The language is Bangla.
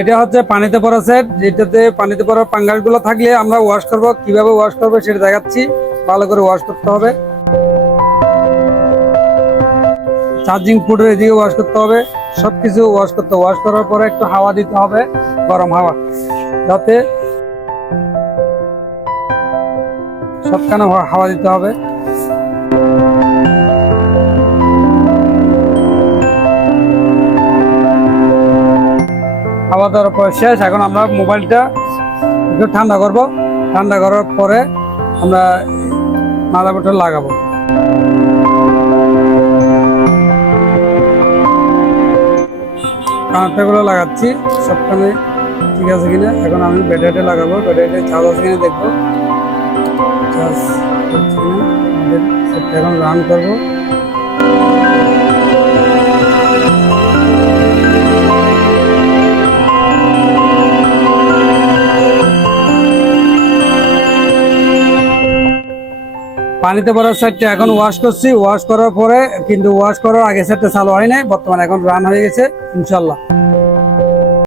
এটা হচ্ছে পানিতে পড়া সেট যেটাতে পানিতে পড়া পাঙ্গাসগুলো থাকলে আমরা ওয়াশ করব। কীভাবে ওয়াশ করব সেটা দেখাচ্ছি। ভালো করে ওয়াশ করতে হবে। চার্জিং পুটের এদিকে ওয়াশ করতে হবে। সবকিছু ওয়াশ করতে ওয়াশ করার পরে একটু হাওয়া দিতে হবে, গরম হাওয়া, যাতে সবখানে হাওয়া দিতে হবে। খাওয়া দাওয়ার পর শেষ। এখন আমরা মোবাইলটা একটু ঠান্ডা করব। ঠান্ডা করার পরে আমরা বোতল লাগাবো। কানেক্টারগুলো লাগাচ্ছি। সবখানে ঠিক আছে কিনা? এখন আমি ব্যাটারিটা লাগাবো। ব্যাটারিটা চার্জ আছে কিনা দেখব। চার্জ এখন রান করব। পানিতে পড়ার সাইডটা এখন ওয়াশ করছি। ওয়াশ করার পরে, কিন্তু ওয়াশ করার আগে সাইডটা চালু হয় নাই। বর্তমানে এখন রান হয়ে গেছে ইনশাল্লাহ